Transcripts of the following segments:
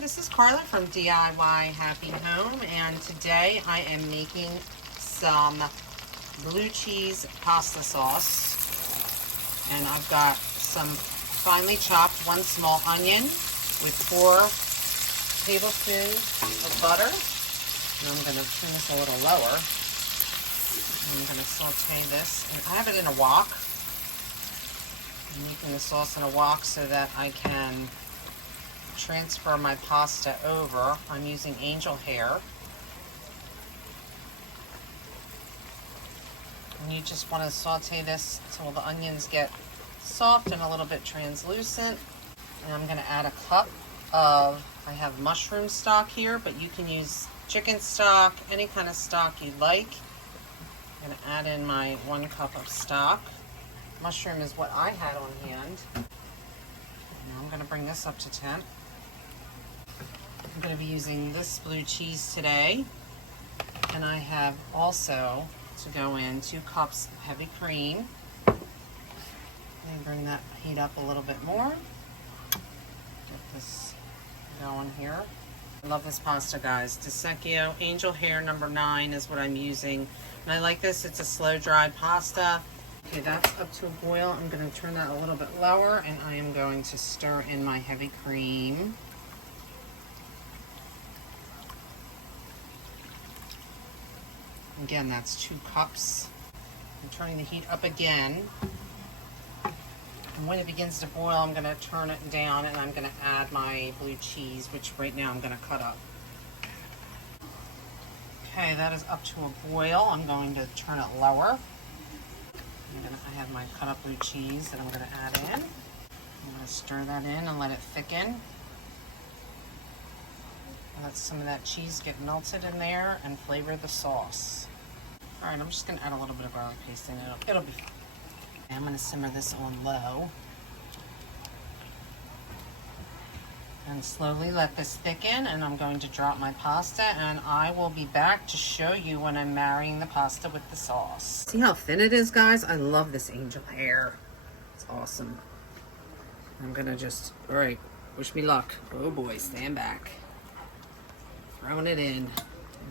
this is Carla from DIY Happy Home, and today I am making some blue cheese pasta sauce. And I've got some finely chopped one small onion with 4 tablespoons of butter. And I'm going to turn this a little lower. I'm going to saute this. And I have it in a wok. I'm making the sauce in a wok so that I can transfer my pasta over. I'm using angel hair. And you just want to saute this until the onions get soft and a little bit translucent. And I'm going to add a cup of, I have mushroom stock here, but you can use chicken stock, any kind of stock you'd like. I'm going to add in my 1 cup of stock. Mushroom is what I had on hand. Now I'm going to bring this up to temp. I'm going to be using this blue cheese today. And I have also to go in 2 cups of heavy cream. And bring that heat up a little bit more. Get this going here. I love this pasta, guys. Di Secchio Angel Hair number 9 is what I'm using. And I like this. It's a slow dry pasta. Okay, that's up to a boil. I'm going to turn that a little bit lower, and I am going to stir in my heavy cream. Again, that's 2 cups. I'm turning the heat up again. And when it begins to boil, I'm going to turn it down, and I'm going to add my blue cheese, which right now I'm going to cut up. Okay, that is up to a boil. I'm going to turn it lower. I have my cut up blue cheese that I'm going to add in. I'm going to stir that in and let it thicken. Let some of that cheese get melted in there and flavor the sauce. Alright, I'm just going to add a little bit of garlic paste in. It'll be fine. I'm going to simmer this on low. And slowly let this thicken, and I'm going to drop my pasta, and I will be back to show you when I'm marrying the pasta with the sauce. See how thin it is, guys? I love this angel hair. It's awesome. I'm gonna just, all right, wish me luck. Oh boy, stand back. Throwing it in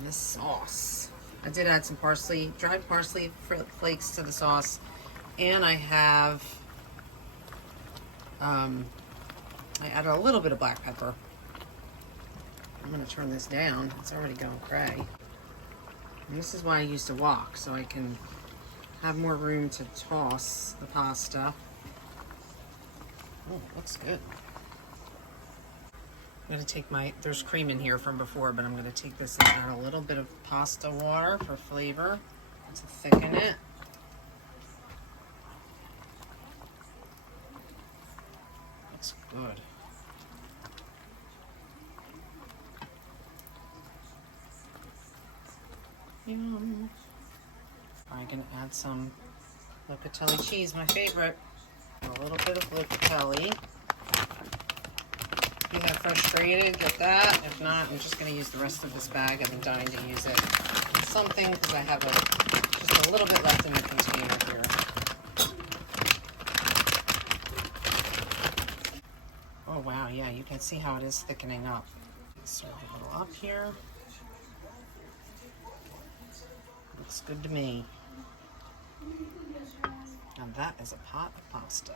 this sauce. I did add some parsley, dried parsley flakes to the sauce, and I have, I added a little bit of black pepper. I'm going to turn this down. It's already going gray. And this is why I used a wok, so I can have more room to toss the pasta. Oh, it looks good. I'm going to take there's cream in here from before, but I'm going to take this and add a little bit of pasta water for flavor to thicken it. Looks good. Yum. I'm going to add some Locatelli cheese, my favorite. A little bit of Locatelli. If you have fresh grated, get that. If not, I'm just going to use the rest of this bag. I've been dying to use it. It's something because I have just a little bit left in the container here. Oh wow, yeah, you can see how it is thickening up. Serve a little up here. Looks good to me. Now that is a pot of pasta.